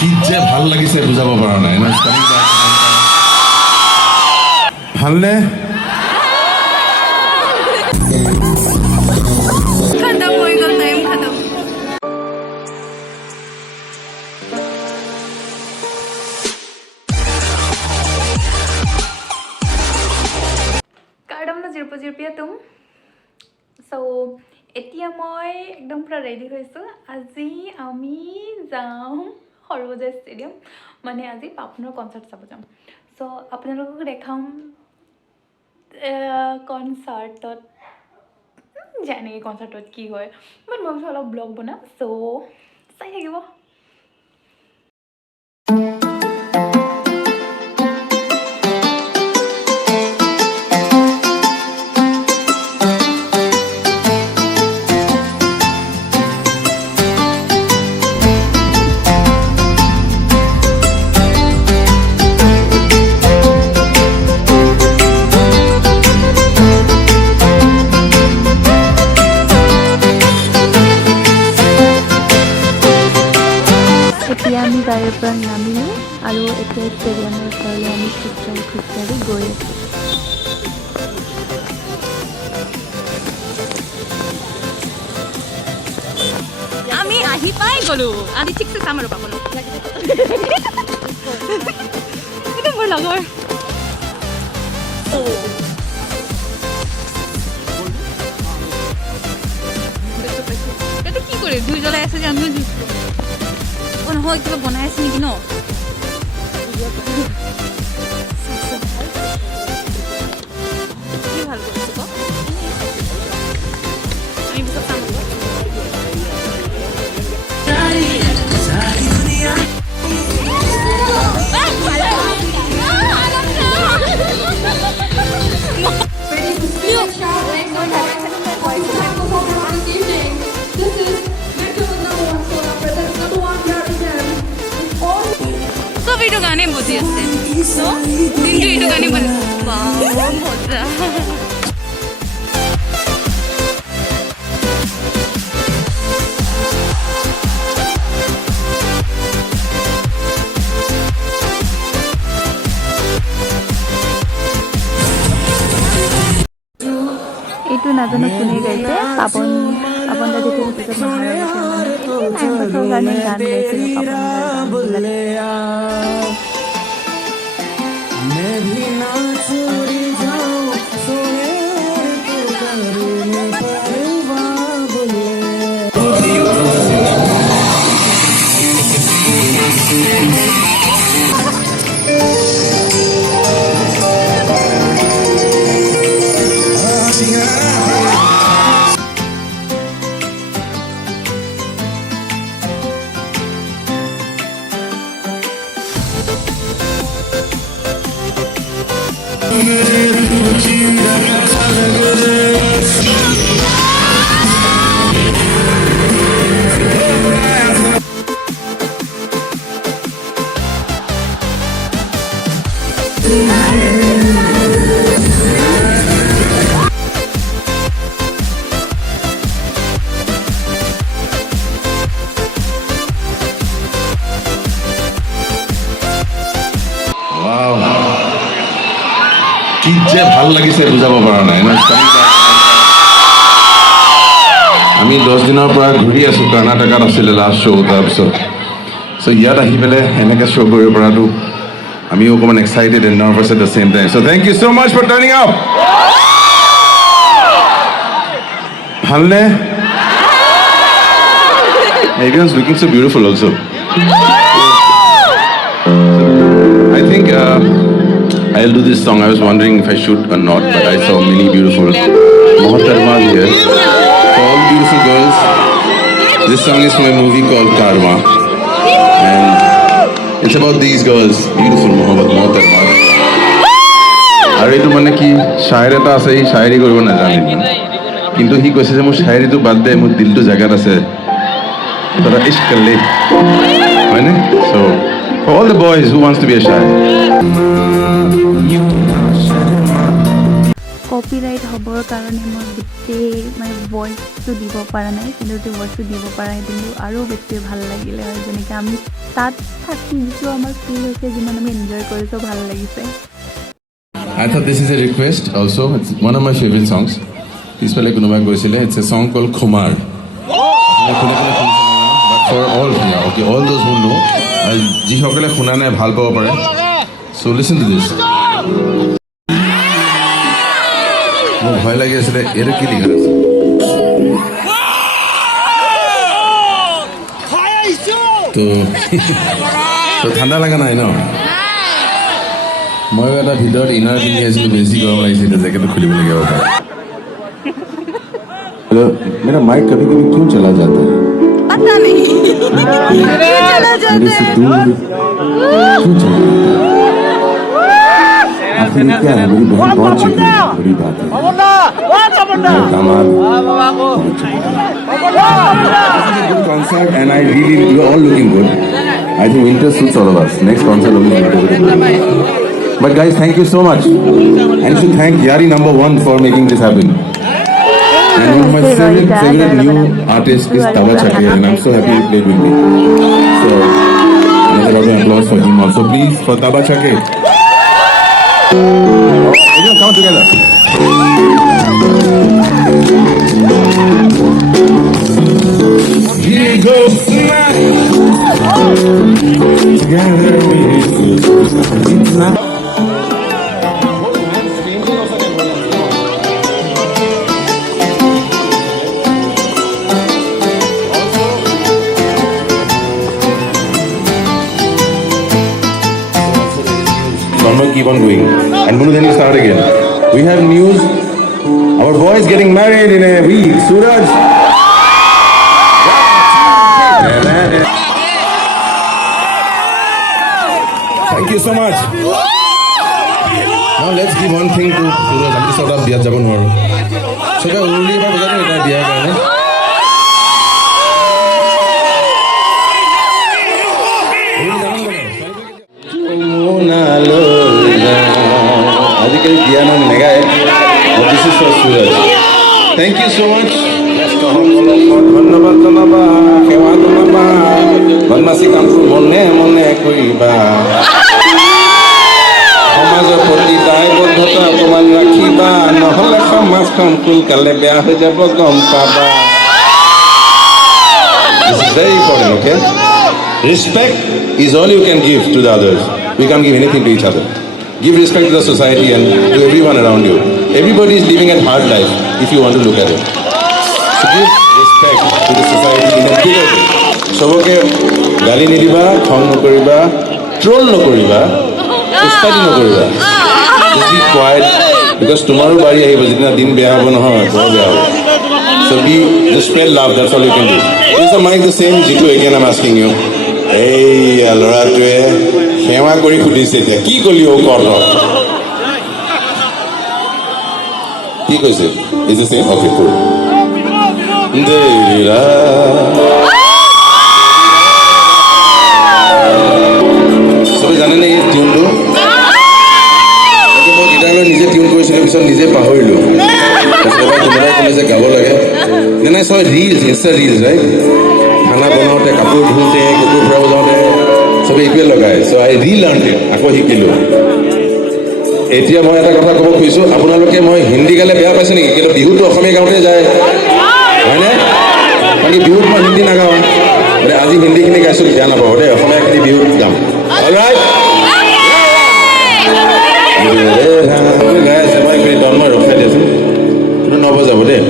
কি যে ভাল লাগিছে বুজাব পৰা নাই ভালনে खत्म हो गया टाइम खत्म कार्डम ना जिरपिया तुम सो এতিয়া মই একদম পুৰা ৰেডি হৈছো আজি আমি যাম সৰবজাই ষ্টেডিয়াম মানে আজি পাপনৰ কনসাৰ্ট চাব যাম সো আপোনালোকক দেখাম কনসাৰ্টত জানে কনসাৰ্টত কি হয় মই ভাবিছো অলপ ব্লগ বনাম সো চাই থাকিব এতিয়া আমি গাড়ীৰ পৰা নামিলো আৰু এতিয়া ষ্টেডিয়ামৰ ওচৰলৈ আমি খোজকাঢ়ি গৈ আছোঁ আমি আহি পাই গলো আজি ঠিকছে চাম আৰু পাপন এইটো মোৰ লগৰ এইটো কি কৰে দুই জ্বলাই আছে যে আমি নহয় কিবা বনাই আছে নেকি ন কি ভাল কৰিছে ক আমি পিছত চাম itu गाने बुझी असते सो दिनটো itu गाने बन वाव मजा itu নাজানো কোনে গাইছে পাপন দাদি থেকে পিছত মহাৰাজা গানে গান গাইছিল পাপন मैं भी ना छोड़ी जाऊं सोए तो करने परवाह बोले কি যে ভাল লাগিছে বুজাব পৰা নাই আমি 10 দিনৰ পৰা ঘূৰি আছো কৰ্ণাটকাত আছিলে লাষ্ট শ্ব' তাৰপিছত সো ইয়াত আহি পেলাই এনেকৈ শ্ব' কৰিব পৰাটো আমি অকণমান excited and nervous at the same time so thank you so' much for turning up ভালনে everyone's looking so' beautiful also' I think I'll do this song. I was wondering if I should or not, but I saw many beautiful Mahanta here. For all beautiful girls, this song is from a movie called Karma. And it's about these girls, beautiful Mahanta. আৰু এইটো মানে কি শায়েৰ এটা আছে সি শায়েৰী কৰিব নাজানে কিন্তু সি কৈছে যে মোৰ শায়েৰীটো বাদ দে মোৰ দিলটো জেগাত আছে তৰা ইশ্ক কৰলে হয়নে so for all the boys who wants to be a shy copyright হ'বৰ কাৰণে মই গোটেই মানে ভইচটো দিব পৰা নাই, কিন্তু যদি ভইচটো দিব পৰা কিন্তু আৰু বেছি ভাল লাগিলে হয়। যেনেকৈ আমি তাত থাকি যিটো আমাৰ ফিল হৈছে, যিমান আমি এনজয় কৰিছোঁ, ভাল লাগিছে। I thought this is a request also. It's one of my favorite songs. পিছফালে কোনোবাই কৈছিলে, it's a song called Khumar. But for all, yeah, okay, all those who know, যিসকলে শুনা নাই ভাল পাব পাৰে. So listen to this. মোৰ ভয় লাগি আছিলে, এইটো কি লিখা আছে? তো ঠাণ্ডা লগা নাই ন? মই এটা ভিতৰত ইনাৰ পিন্ধি আছিলোঁ, বেছি গৰম লাগিছে, এতিয়া জেকেটটো খুলিবলগীয়া হ'ব পাৰে। हेलो, मेरा माइक कभी कभी क्यों चला जाता है? पता नहीं चला जाता मेरे से दूर क्यों चला जाता है? आखिर ये क्या है? मेरी बहन पहुंच चुकी है, बड़ी बात है। मेरा दामाद good concert and I really, you are all looking good. I think winter suits all of us. Next concert will be winter. But guys, thank you so much. And you should thank Yari #1 for making this happen. And one of my favorite new artists is Taba Chake, and I'm so happy he played with me. So, another round of applause for him also. Please, for Taba Chake. Everyone come together. Here goes together we keep on going. And Bunu, then you start again. We have news. Our boy is getting married in a week. Suraj. Thank you so much. Now let's give one thing to Suraj. I'm just sort of Biyat Jabon War. So, I only about that Diya Karne. आजकल किया ना मैंने कहा this is for Suraj thank you so much ধন্যবাদ জনাবা সেৱা জনাবা বদমাচি কামটো মনে মনে কৰিবা সমাজৰ প্ৰতি দায়বদ্ধতা অকণমান ৰাখিবা নহ'লে সমাজখন সোনকালে বেয়া হৈ যাব গম পাবা This is very important, okay? Respect is all you can give to the others. We can't give anything to each other. Give respect to the society and to everyone around you. Everybody is living a hard life if you want to look at it. So give respect to the society in a bigger way. Soboke gali nidiba, khong nokoriba, troll nokoriba, study nokoriba. Just be quiet because tomorrow bari ahibo jitna din beya hobo nohoy, tor beya hobo. So just spread love, that's all you can do. Is the mic the same? Jitu, again I'm asking you. Hey, ল'ৰাটোৱে সেৱা কৰি সুধিছে এতিয়া কি কলি অ কৰ কি কৈছে ইজ দ্য সেম অকে কুল দেৰা সবে জানেনে এই টিউনটো মই গীটাৰলৈ নিজে টিউন কৰিছিলোঁ পিছত নিজে পাহৰিলোঁ এবাৰ কোনোবাই ক'লে যে গাব লাগে দেন আই ছ ৰিলছ ইনষ্টা ৰিলছ ৰাইট খানা বনাওঁতে কাপোৰ ধুওঁতে কুকুৰ ফুৰাব যাওঁতে চবে এইটোৱে লগায় চ' আই ৰিলাৰ্ণ ইট আকৌ শিকিলোঁ এতিয়া মই এটা কথা ক'ব খুজিছোঁ আপোনালোকে মই হিন্দী গালে বেয়া পাইছে নেকি কিন্তু বিহুটো অসমীয়া গাওঁতে যায় হয়নে বাকী বিহুত মই হিন্দী নাগাওঁ মানে আজি হিন্দীখিনি গাইছোঁ বেয়া নাপাব দেই অসমীয়াখিনি বিহুত গাম অলৰাইট গাই আছে মই এইখিনি দল মই ৰখাই দিয়াচোন তুমি নবজাব দেই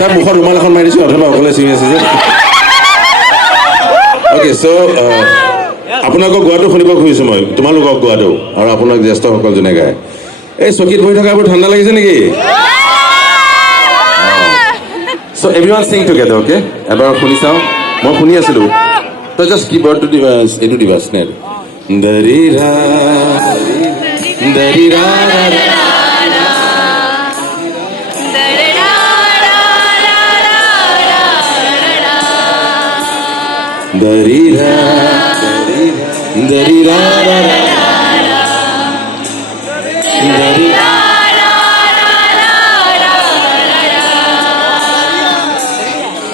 তাৰ মুখত ৰুমাল এখন মাৰি দিছোঁ অথবা অকলে চিঙি আছে যে অ'কে চ' আপোনালোকক গোৱাটো শুনিব খুজিছোঁ মই তোমালোকক গোৱাটো আৰু আপোনাক জ্যেষ্ঠসকল যোনে গায় এই চকীত বহি থকাবোৰ ঠাণ্ডা লাগিছে নেকি চ' এভৰিৱান চিং টুগেডাৰ অ'কে এবাৰ শুনি চাওঁ মই শুনি আছিলোঁ তই জাষ্ট কিবৰ্ডটো দিবা এইটো দিবা স্নেল দৰিৰা দৰিৰা Darira, Dari ra ra ra. Dari ra.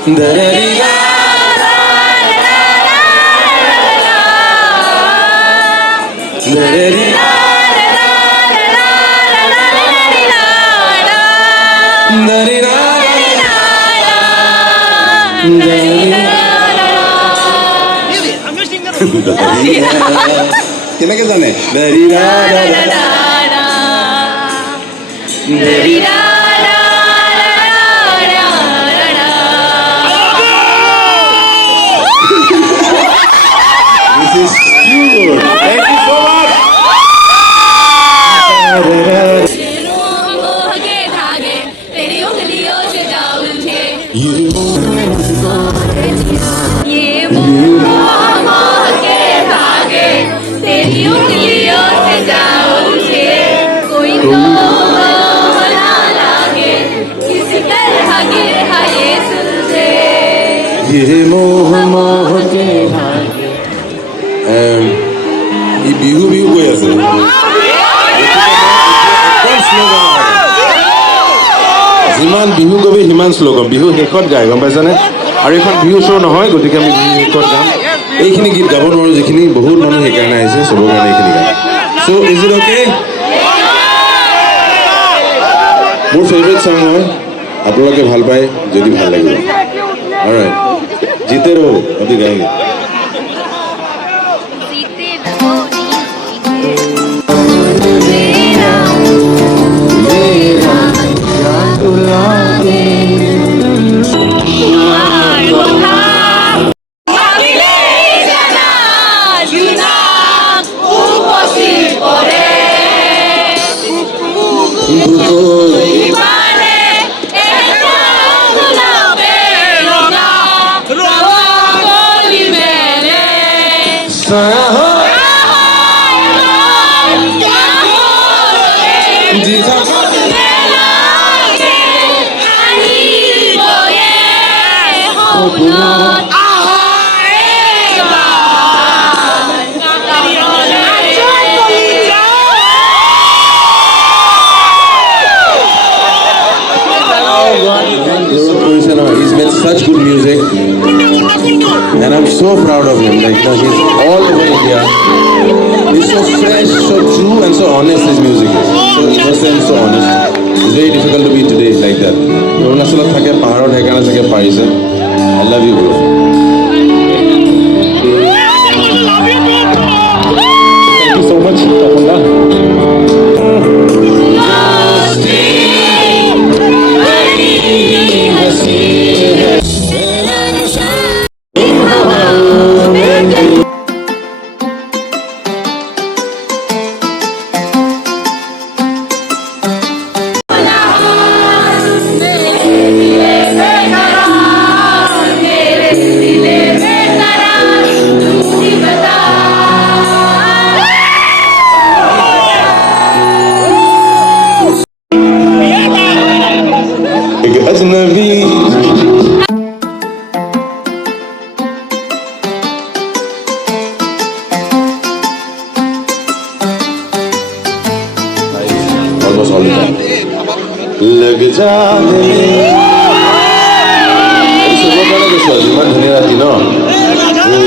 Dari ra. Dari ra. Dari ra. কেনেকে জানে dari ra ra ra dari ra. This is cute. Thank you so much. ये मोह मोह के धागे तेरी उंगलियों से जाऊंगे कोई तो मोह ना लागे किसी तरह गिर है ये तुझे ये मोह मोह के धागे ই বিহু বিহু কৈ আছে যিমান বিহু কবি সিমান শ্লোকম বিহু শেষত গায় গম পাইছানে আৰু এইখন বিহু শ্ব' নহয় গতিকে আমি বিহু শেষত গাম এইখিনি গীত গাব নোৱাৰোঁ যিখিনি বহুত মানুহ সেইকাৰণে আহিছে চবৰ কাৰণে এইখিনি গাম চ' ইজ ইট অ'কে মোৰ ফেভৰেট ছং হয় আপোনালোকে ভাল পায় যদি ভাল লাগিব অলৰাইট জিতে ৰহ অতি গাएंगे He's made such good music and I'm so proud of him. Like, he's all over India. He's so fresh, so true and so honest his music is. So innocent, so honest. It's very difficult to be today like that. I love you, bro. Thank you so much, Papon. Almost all the time. लग जा इमान धुनिया राती न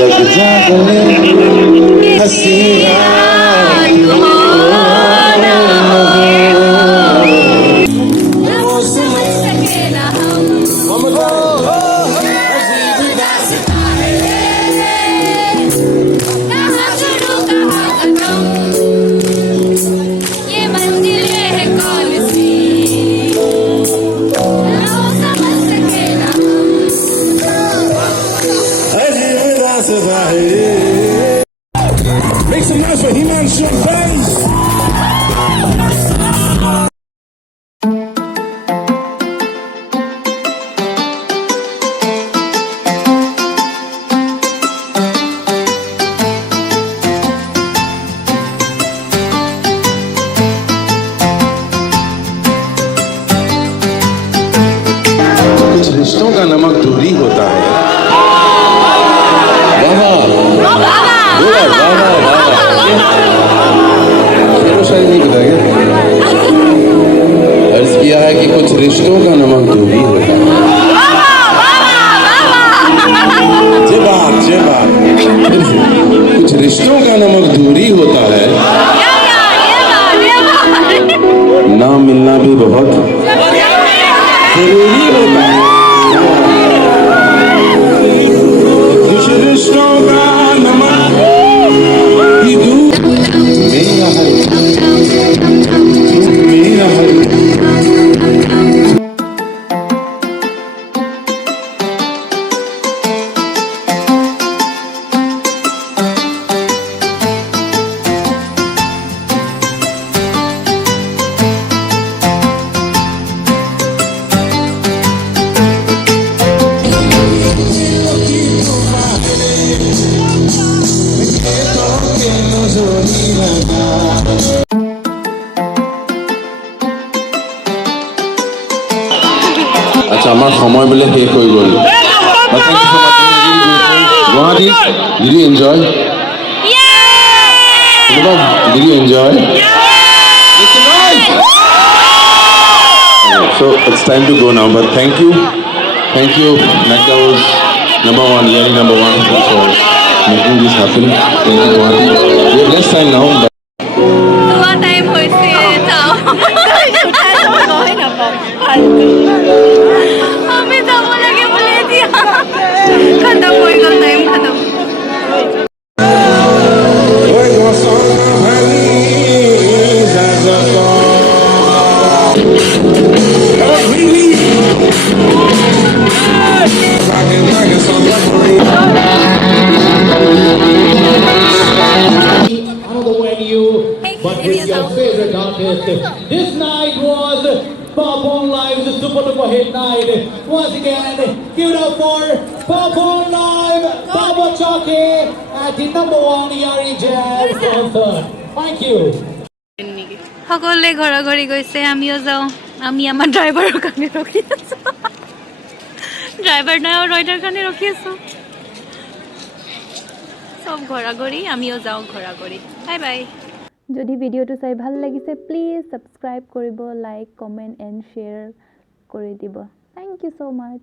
लग जा हसीना Make some noise for He-Man Champagne. कुछ रिश्तों का नमक दूरी होता है बाबा वाह वाह वाह शेरो शायरी नहीं बताया अर्ज किया है कि कुछ रिश्तों का नमक दूरी होता है जे बात कुछ रिश्तों का नमक दूरी होता है ना मिलना भी बहुत जरूरी होता है कुछ रिश्तों का नमक भी दूर मेरा है मेरा है আচ্ছা আমার সময় বলে শেষ হৈ গ'ল Guwahati did you enjoy did you enjoy so it's time to go now but thank you McDowell's number one yearly number one for making this happen thank you Guwahati we have less time now but What time হৈছে যাও আমি যাব লাগে বলে দিয়া খতম হৈ গ'ল টাইম খতম Another venue, but with your favorite artist. This night was Papon Live's super duper hit night. Once again, give it up for Papon Live, Baba Chowki at the #1 ERE Jazz concert. Thank you. সকলোৱে ঘৰা ঘৰি গৈছে আমিও যাওঁ আমি আমাৰ ড্ৰাইভাৰৰ কাৰণে ৰখি আছো ড্ৰাইভাৰ নাই আৰু ৰাইডাৰ কাৰণে ৰখি আছো সব ঘৰা ঘৰি আমিও যাওঁ ঘৰা ঘৰি বাই বাই যদি ভিডিঅ'টো চাই ভাল লাগিছে প্লিজ ছাবস্ক্ৰাইব কৰিব লাইক কমেণ্ট এণ্ড শ্বেয়াৰ কৰি দিব থেংক ইউ ছ' মাছ